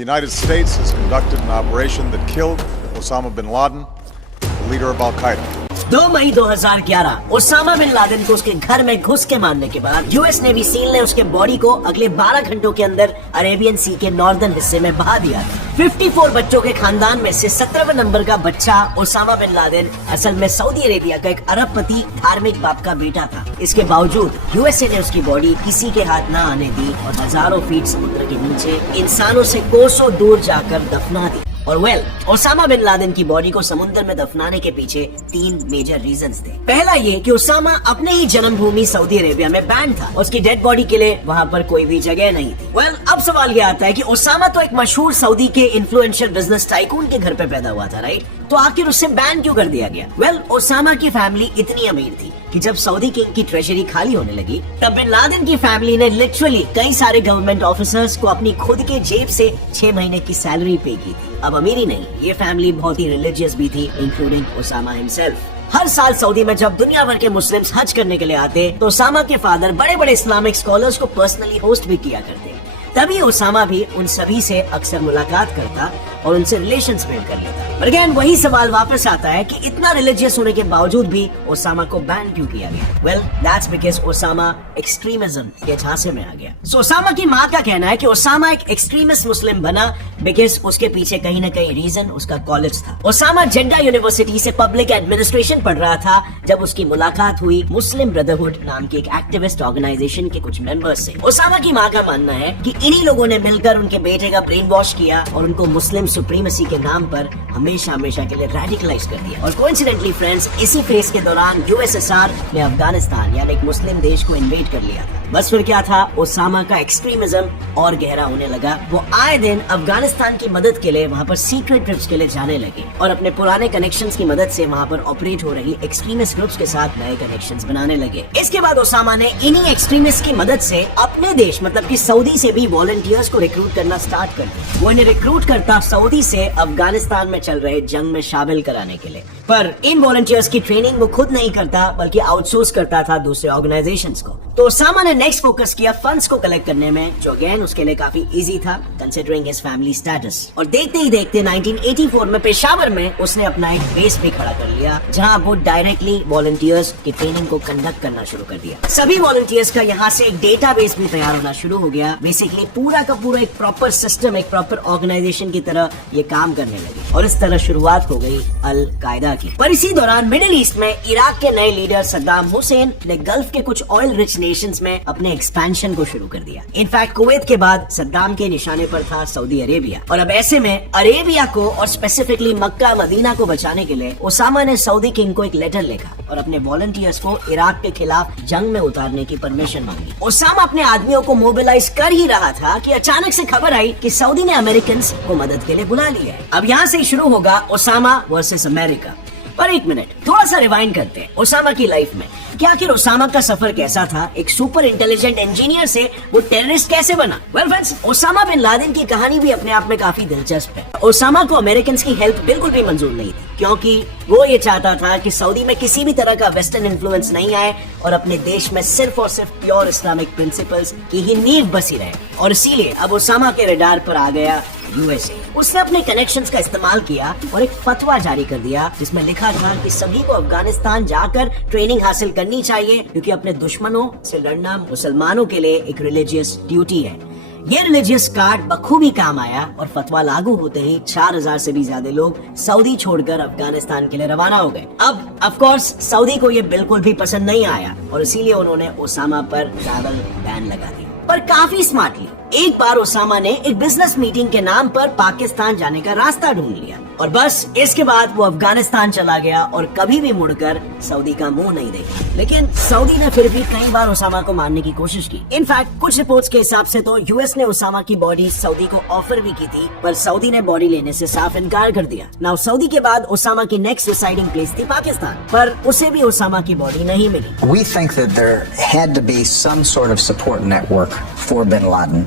The United States has conducted an operation that killed Osama bin Laden, the leader of Al-Qaeda. 2 मई 2011 Osama bin Laden को उसके घर में घुस के मारने के बाद यूएस नेवी सील ने उसके बॉडी को अगले 12 घंटों के अंदर अरेबियन सी के नॉर्दर्न हिस्से में बहा दिया। 54 बच्चों के खानदान में से 17वें नंबर का बच्चा ओसामा बिन लादेन असल में सऊदी अरेबिया का एक अरबपति धार्मिक बाप का बेटा था। इसके बावजूद यूएसए ने उसकी बॉडी किसी के हाथ न आने दी और हजारों फीट समुद्र के नीचे इंसानों से कोसों दूर जाकर दफना दी। और ओसामा बिन लादेन की बॉडी को समुद्र में दफनाने के पीछे 3 मेजर रीजंस थे। पहला ये कि ओसामा अपने ही जन्मभूमि सऊदी अरेबिया में बैंड था। उसकी डेड बॉडी के लिए वहाँ पर कोई भी जगह नहीं थी। अब सवाल ये आता है कि ओसामा तो एक मशहूर सऊदी के इन्फ्लुएंशियल बिजनेस टाइकून के घर पे पैदा हुआ था, राइट? तो आखिर उससे बैन क्यों कर दिया गया? ओसामा की फैमिली इतनी अमीर थी कि जब सऊदी किंग की ट्रेजरी खाली होने लगी तब बिन लादेन की फैमिली ने लिटरली कई सारे गवर्नमेंट ऑफिसर्स को अपनी खुद के जेब से 6 महीने की सैलरी पे की थी। अब अमीरी नहीं, ये फैमिली बहुत ही रिलीजियस भी थी, इंक्लूडिंग ओसामा हिमसेल्फ। हर साल सऊदी में जब दुनिया भर के मुस्लिम्स हज करने के लिए आते तो ओसामा के फादर बड़े बड़े इस्लामिक स्कॉलर्स को पर्सनली होस्ट भी किया करते। तभी ओसामा भी उन सभी से अक्सर मुलाकात करता और उनसे रिलेशंस बिल्ड कर लेता। पर अगेन वही सवाल वापस आता है कि इतना रिलीजियस होने के बावजूद भी ओसामा को बैन क्यों किया गया? दैट्स बिकॉज़ ओसामा एक्सट्रीमिज्म के झांसे में आ गया। सो ओसामा की माँ का कहना है कि ओसामा एक एक्सट्रीमिस्ट मुस्लिम बना बिकॉज़ उसके पीछे कहीं न कहीं रीजन उसका कॉलेज था। ओसामा जेड्डा यूनिवर्सिटी से पब्लिक एडमिनिस्ट्रेशन पढ़ रहा था जब उसकी मुलाकात हुई मुस्लिम ब्रदरहुड नाम की एक एक्टिविस्ट ऑर्गेनाइजेशन के कुछ मेंबर्स से। ओसामा की माँ का मानना है कि इन्हीं लोगों ने मिलकर उनके बेटे का ब्रेन वॉश किया और उनको मुस्लिम सुप्रीमेसी के नाम पर हमेशा के लिए रेडिकलाइज कर दिया। और कोइंसिडेंटली फ्रेंड्स, इसी फेज के दौरान यूएसएसआर ने अफगानिस्तान यानी एक मुस्लिम देश को इन्वेड कर लिया था। बस फिर क्या था, ओसामा का एक्सट्रीमिज्म और गहरा होने लगा। वो आए दिन अफगानिस्तान की मदद के लिए वहाँ पर सीक्रेट ट्रिप्स के लिए जाने लगे और अपने पुराने कनेक्शंस की मदद से वहाँ पर ऑपरेट हो रही एक्सट्रीमिस्ट ग्रुप्स के साथ नए कनेक्शंस बनाने लगे। इसके बाद ओसामा ने इन्हीं एक्सट्रीमिस्ट की मदद से अपने देश मतलब कि सऊदी से भी वॉलंटियर्स को रिक्रूट करना स्टार्ट कर दिया। वो इन्हें रिक्रूट करता सऊदी से अफगानिस्तान में चल रहे जंग में शामिल कराने के लिए। पर इन वॉलंटियर्स की ट्रेनिंग वो खुद नहीं करता बल्कि आउटसोर्स करता था दूसरे ऑर्गेनाइजेशंस को। तो ओसामा ने नेक्स्ट फोकस किया फंड्स को कलेक्ट करने में, जो अगेन उसके लिए काफी इजी था कंसिडरिंग हिज फैमिली स्टेटस। और देखते ही देखते 1984 में पेशावर में उसने अपना एक बेस भी खड़ा कर लिया जहां वो डायरेक्टली वॉलंटियर्स की ट्रेनिंग को कंडक्ट करना शुरू कर दिया। सभी वॉलंटियर्स का यहाँ से एक डेटाबेस भी तैयार होना शुरू हो गया। बेसिकली पूरा का पूरा एक प्रॉपर सिस्टम, एक प्रॉपर ऑर्गेनाइजेशन की तरह ये काम करने लगे और इस तरह शुरुआत हो गई अल कायदा की। पर इसी दौरान मिडिल ईस्ट में इराक के नए लीडर सद्दाम हुसैन ने गल्फ के कुछ ऑयल रिच नेशंस में अपने एक्सपेंशन को शुरू कर दिया। इनफैक्ट कुवैत के बाद सद्दाम के निशाने पर था सऊदी अरेबिया। और अब ऐसे में अरेबिया को और स्पेसिफिकली मक्का मदीना को बचाने के लिए ओसामा ने सऊदी किंग को एक लेटर लिखा और अपने वॉलंटियर्स को इराक के खिलाफ जंग में उतारने की परमिशन मांगी। ओसामा अपने आदमियों को मोबिलाइज कर ही रहा था कि अचानक से खबर आई कि सऊदी ने अमेरिकन को मदद के लिए बुला लिया है। अब यहाँ से शुरू होगा ओसामा वर्सेस अमेरिका। पर एक मिनट, थोड़ा सा रिवाइंड करते हैं ओसामा की लाइफ में। क्या आखिर ओसामा का सफर कैसा था? एक सुपर इंटेलिजेंट इंजीनियर से वो टेररिस्ट कैसे बना? फ्रेंड्स, ओसामा बिन लादेन की कहानी भी अपने आप में काफी दिलचस्प है। ओसामा को अमेरिकन की हेल्प बिल्कुल भी मंजूर नहीं थी क्योंकि वो ये चाहता था कि सऊदी में किसी भी तरह का वेस्टर्न इन्फ्लुएंस नहीं आए और अपने देश में सिर्फ और सिर्फ प्योर इस्लामिक प्रिंसिपल्स की ही नींव बसी रहे। और इसीलिए अब ओसामा के रडार पर आ गया यूएसए। उसने अपने कनेक्शंस का इस्तेमाल किया और एक फतवा जारी कर दिया जिसमें लिखा था कि सभी को अफगानिस्तान जाकर ट्रेनिंग हासिल करनी चाहिए क्योंकि अपने दुश्मनों से लड़ना मुसलमानों के लिए एक रिलीजियस ड्यूटी है। ये रिलीजियस कार्ड बखूबी काम आया और फतवा लागू होते ही 4000 से भी ज्यादा लोग सऊदी छोड़कर अफगानिस्तान के लिए रवाना हो गए। अब ऑफ कोर्स सऊदी को ये बिल्कुल भी पसंद नहीं आया और इसीलिए उन्होंने ओसामा पर ट्रैवल बैन लगा दिया। पर काफी स्मार्टली एक बार ओसामा ने एक बिजनेस मीटिंग के नाम पर पाकिस्तान जाने का रास्ता ढूंढ लिया और बस इसके बाद वो अफगानिस्तान चला गया और कभी भी मुड़कर सऊदी का मुंह नहीं देखा। लेकिन सऊदी ने फिर भी कई बार ओसामा को मारने की कोशिश की। इनफैक्ट कुछ रिपोर्ट्स के हिसाब से तो यूएस ने ओसामा की बॉडी सऊदी को ऑफर भी की थी, पर सऊदी ने बॉडी लेने से साफ इनकार कर दिया। नाउ सऊदी के बाद ओसामा की नेक्स्ट रिसाइडिंग प्लेस थी पाकिस्तान, पर उसे भी ओसामा की बॉडी नहीं मिली। We think that there had to be some sort of support network for bin Laden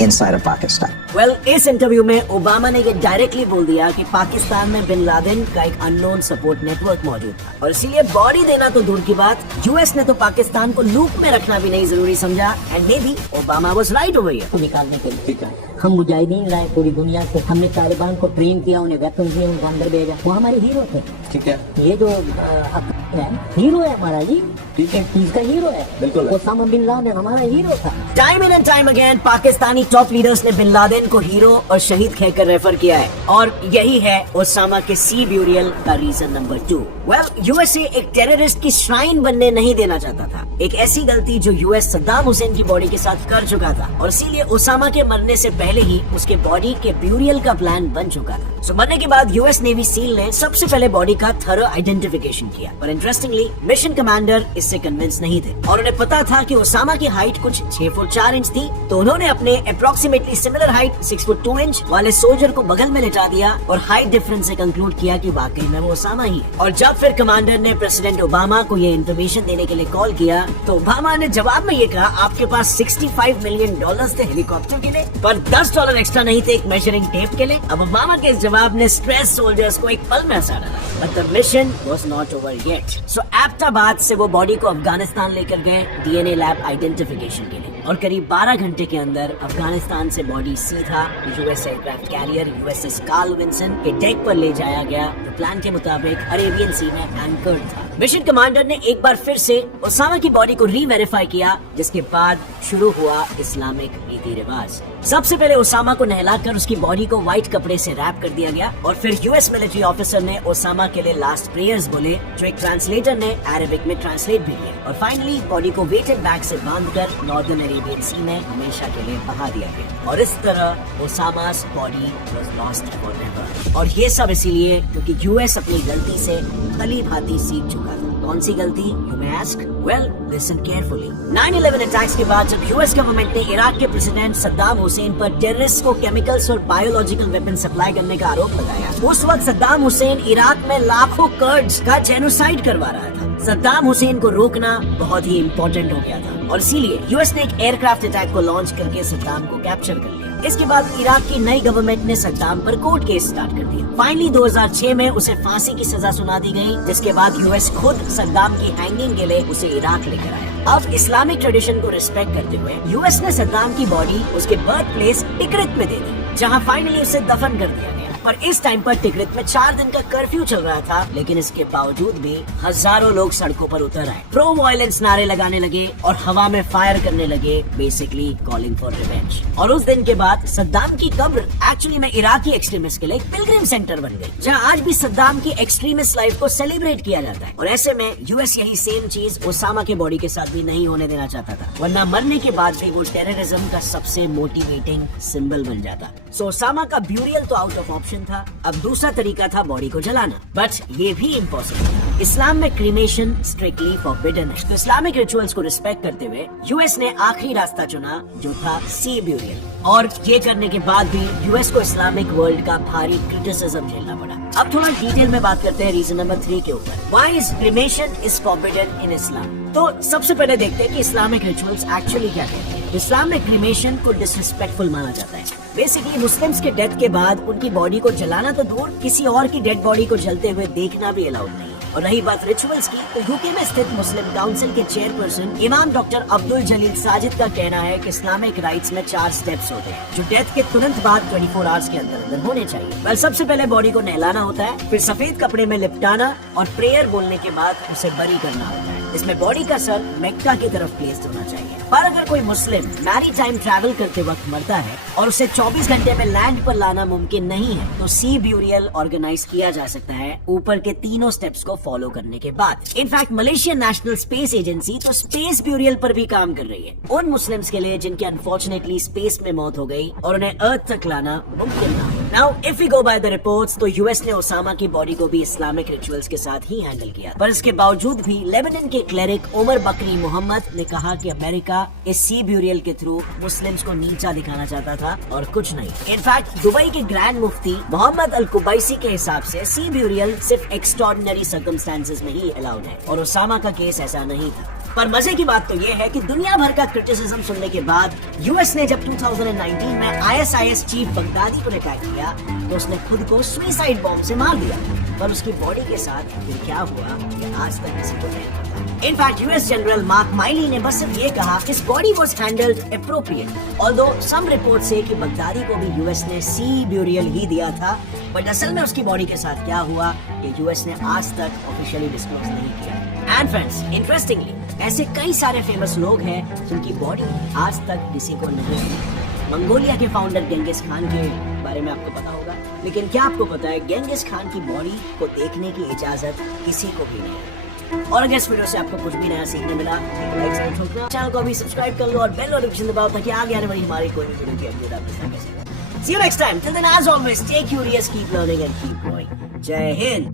inside of Pakistan. Well, इस इंटरव्यू में ओबामा ने ये डायरेक्टली बोल दिया कि पाकिस्तान में बिन लादेन का एक अननोन सपोर्ट नेटवर्क मौजूद था और इसीलिए बॉडी देना तो दूर की बात, यूएस ने तो पाकिस्तान को लूप में रखना भी नहीं जरूरी समझा and may be Obama was right over here. निकालने के लिए हम मुजाहिदीन लाए पूरी दुनिया से, हमने तालिबान को ट्रेन किया, उन्हें वेपन दिए, उनको अंदर भेजा, वो हमारे हीरो थे। ठीक है, ये जो है हीरो है हमारा जी, ठीक है। चीज का हीरो है, बिल्कुल। ओसामा बिन लादेन हमारा हीरो था। Time in and time again Pakistani top leaders ने बिन लादेन को हीरो और शहीद कहकर रेफर किया है और यही है ओसामा के सी ब्यूरियल का रीजन नंबर 2। वेल, यूएसए एक टेररिस्ट की श्राइन बनने नहीं देना चाहता था, एक ऐसी गलती जो यूएस सद्दाम हुसैन की बॉडी के साथ कर चुका था और इसीलिए ओसामा के मरने से पहले ही उसके बॉडी के ब्यूरियल का प्लान बन चुका था। सो मरने के बाद यूएस नेवी सील ने सबसे पहले बॉडी का थरो आइडेंटिफिकेशन किया, पर इंटरेस्टिंगली मिशन कमांडर इससे कन्विंस नहीं थे और उन्हें पता था कि ओसामा की हाइट कुछ 6 फुट 4 इंच थी, तो उन्होंने अपने approximately similar height 6 foot 2 inch वाले सोल्जर को बगल में लिटा दिया और हाइट डिफरेंस से कंक्लूड किया कि वाकई में वो ओसामा ही है। और जब फिर कमांडर ने प्रेसिडेंट ओबामा को ये इन्फॉर्मेशन देने के लिए कॉल किया तो ओबामा ने जवाब में ये कहा, आपके पास $65 मिलियन थे हेलीकॉप्टर के लिए, पर $10 एक्स्ट्रा नहीं थे एक मेजरिंग टेप के लिए। अब ओबामा के इस जवाब ने स्ट्रेस सोल्जर्स को एक पल में हंसा डाला, but the mission was not over yet. So Abbottabad से वो बॉडी को अफगानिस्तान लेकर गए डीएनए लैब आइडेंटिफिकेशन के लिए और करीब 12 घंटे के अंदर अफगानिस्तान से बॉडी सीधा US aircraft carrier USS Carl Vinson के डेक पर ले जाया गया। तो प्लान के मुताबिक अरेबियन सी में एंकर्ड था। मिशन कमांडर ने एक बार फिर से ओसामा की बॉडी को री-वेरीफाई किया, जिसके बाद शुरू हुआ इस्लामिक रीति रिवाज। सबसे पहले ओसामा को नहलाकर उसकी बॉडी को व्हाइट कपड़े से रैप कर दिया गया और फिर यूएस मिलिट्री ऑफिसर ने ओसामा के लिए लास्ट प्रेयर्स बोले, जो एक ट्रांसलेटर ने अरेबिक में ट्रांसलेट भी किया और फाइनली बॉडी को वेटेड बैग से बांधकर नॉर्दर्न अरेबियन सी में हमेशा के लिए बहा दिया गया और इस तरह ओसामा's बॉडी वाज लॉस्ट फॉरएवर। और ये सब इसीलिए क्योंकि यूएस अपनी गलती से भली भांति सीख चुका था। कौन सी गलती, you may ask? Well, listen carefully. 9/11 attacks के बाद जब यूएस गवर्नमेंट ने इराक के प्रेसिडेंट सद्दाम हुसैन पर टेररिस्ट को केमिकल्स और बायोलॉजिकल वेपन सप्लाई करने का आरोप लगाया, उस वक्त सद्दाम हुसैन इराक में लाखों कर्ड्स का जेनोसाइड करवा रहा था। सद्दाम हुसैन को रोकना बहुत ही इम्पोर्टेंट हो गया था और इसीलिए यूएस ने एक एयरक्राफ्ट अटैक को लॉन्च करके सद्दाम को कैप्चर कर लिया। इसके बाद इराक की नई गवर्नमेंट ने सद्दाम पर कोर्ट केस स्टार्ट कर दिया। फाइनली 2006 में उसे फांसी की सजा सुना दी गई, जिसके बाद यूएस खुद सद्दाम की हैंगिंग के लिए उसे इराक लेकर आया। अब इस्लामिक ट्रेडिशन को रिस्पेक्ट करते हुए यूएस ने सद्दाम की बॉडी उसके बर्थ प्लेस टिकरित में दे दी, जहां फाइनली उसे दफन कर दिया गया। पर इस टाइम पर टिकरित में 4 दिन का कर्फ्यू चल रहा था, लेकिन इसके बावजूद भी हजारों लोग सड़कों पर उतर आए, प्रो वायलेंस नारे लगाने लगे और हवा में फायर करने लगे, बेसिकली कॉलिंग फॉर रिवेंज। और उस दिन के बाद सद्दाम की कब्र एक्चुअली में इराकी एक्सट्रीमिस्ट के लिए एक पिलग्रिम सेंटर बन गई, जहां आज भी सद्दाम की एक्सट्रीमिस्ट लाइफ को सेलिब्रेट किया जाता है। और ऐसे में यूएस यही सेम चीज ओसामा के बॉडी के साथ भी नहीं होने देना चाहता था, वरना मरने के बाद भी वो टेररिज्म का सबसे मोटिवेटिंग सिंबल बन जाता। सो ओसामा का ब्यूरियल तो आउट ऑफ ऑप्शन था, अब दूसरा तरीका था बॉडी को जलाना, बट ये भी इम्पॉसिबल था। इस्लाम में क्रीमेशन स्ट्रिक्टली फॉरबिडन है, तो इस्लामिक रिचुअल्स को रिस्पेक्ट करते हुए यूएस ने आखिरी रास्ता चुना, जो था सी ब्यूरियल। और ये करने के बाद भी यूएस को इस्लामिक वर्ल्ड का भारी क्रिटिसिज्म झेलना पड़ा। अब थोड़ा डिटेल में बात करते हैं रीजन नंबर 3 के ऊपर, why is cremation is forbidden in Islam. तो सबसे पहले देखते हैं कि इस्लामिक रिचुअल्स एक्चुअली क्या कहते हैं। इस्लाम में क्रीमेशन को डिसरिस्पेक्टफुल माना जाता है। बेसिकली मुस्लिम्स के डेथ के बाद उनकी बॉडी को जलाना तो दूर, किसी और की डेड बॉडी को जलते हुए देखना भी अलाउड नहीं है। और रही बात रिचुअल्स की, तो यूके में स्थित मुस्लिम काउंसिल के चेयरपर्सन इमाम डॉक्टर अब्दुल जलील साजिद का कहना है कि इस्लामिक राइट्स में 4 स्टेप्स होते हैं, जो डेथ के तुरंत बाद 24 आवर्स के अंदर होने चाहिए। वेल, सबसे पहले बॉडी को नहलाना होता है, फिर सफेद कपड़े में लिपटाना और प्रेयर बोलने के बाद उसे बरी करना होता है। इसमें बॉडी का सर मक्का की तरफ प्लेस्ड होना चाहिए। पर अगर कोई मुस्लिम मैरीटाइम ट्रैवल करते वक्त मरता है और उसे 24 घंटे में लैंड पर लाना मुमकिन नहीं है, तो सी ब्यूरियल ऑर्गेनाइज किया जा सकता है ऊपर के तीनों स्टेप्स को फॉलो करने के बाद। In fact Malaysian national space agency तो स्पेस ब्यूरियल पर भी काम कर रही है, उन मुस्लिम्स के लिए जिनकी अनफॉर्चुनेटली स्पेस में मौत हो गई और उन्हें अर्थ तक लाना मुमकिन ना हो। Now if we go by the reports, तो यूएस ने ओसामा की बॉडी को भी इस्लामिक रिचुअल्स के साथ ही हैंडल किया, पर इसके बावजूद भी लेबनान के क्लेरिक उमर बकरी मोहम्मद ने कहा कि अमेरिका इस सी ब्यूरियल के थ्रू मुस्लिम्स को नीचा दिखाना चाहता था और कुछ नहीं। इनफैक्ट दुबई के ग्रैंड मुफ्ती मोहम्मद अल कुबैसी के हिसाब से सी ब्यूरियल सिर्फ एक्स्ट्राऑर्डिनरी सर्कमस्टेंसेस में ही अलाउड है और ओसामा का केस ऐसा नहीं था। पर मजे की बात तो ये है कि दुनिया भर का क्रिटिसिज्म सुनने के बाद यूएस ने जब 2019 में आईएसआईएस चीफ बगदादी को अटैक किया तो उसने खुद को सुसाइड बॉम्ब से मार दिया। पर उसकी बॉडी के साथ फिर क्या हुआ ये आज तक किसी को नहीं पता। In fact US General Mark Milley ने बस सिर्फ ये कहा his body was handled appropriate, although some report से कि बगदादी को भी यूएस ने सी ब्यूरियल ही दिया था, बट असल में उसकी बॉडी के साथ क्या हुआ ये यूएस ने आज तक ऑफिशियली डिस्क्लोज नहीं किया। एंड फ्रेंड्स, इंटरेस्टिंगली ऐसे कई सारे फेमस लोग हैं जिनकी बॉडी आज तक किसी को नहीं मिली। मंगोलिया के फाउंडर गेंगिस खान के बारे में आपको पता होगा, लेकिन क्या आपको पता है गेंगिस खान की बॉडी को देखने की इजाजत किसी को भी नहीं है। और अगर इस वीडियो से आपको कुछ भी नया सीखने मिला तो लाइक जरूर ठोकना, चैनल को अभी सब्सक्राइब कर लो और बेल नोटिफिकेशन दबाओ ताकि आगे आने वाली हमारी कोई भी वीडियो की अपडेट आप मिस ना कर सकें। See you next time. Till then, as always, stay curious, keep learning and keep growing. Jai Hind.